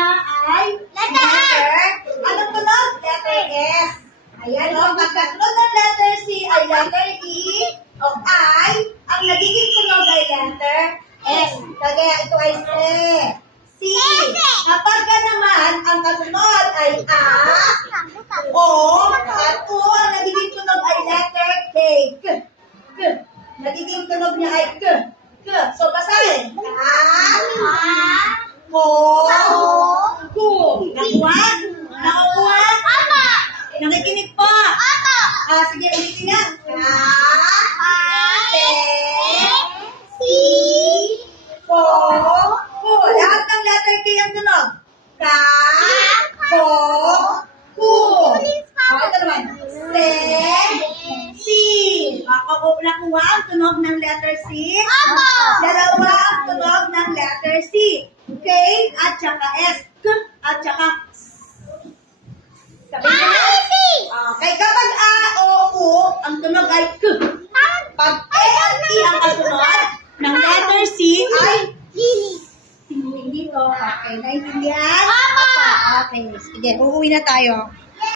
una ay letter. Anong tunog? Letter S. Ayan o, pagkasunod ng letter C ay letter E o I, ang nagiging tunog ay letter S. Kaya ito ay C. Kapag ka naman, ang kasunod ay A, O, at U, ang nagiging tunog ay letter K. Nagiging tunog niya ay K. So, basahin. Ko, ku. Nakuha? Nakuha? Nakikinig po. Sige, ulitin na. Ko, ku. Lahat ng letter K ang tunog. Ka, ko, ku. Ito naman. Si. Nakuha ang tunog ng letter C. Dalawa ang tunog ng letter C. K at saka S. K at saka S. Sabi niyo? Okay, kapag A o U, ang tunog ay K. Pag A at E ang kasunod ng letter C ay hindi ko. Okay, naintindihan? Okay, sige, uuwi na tayo.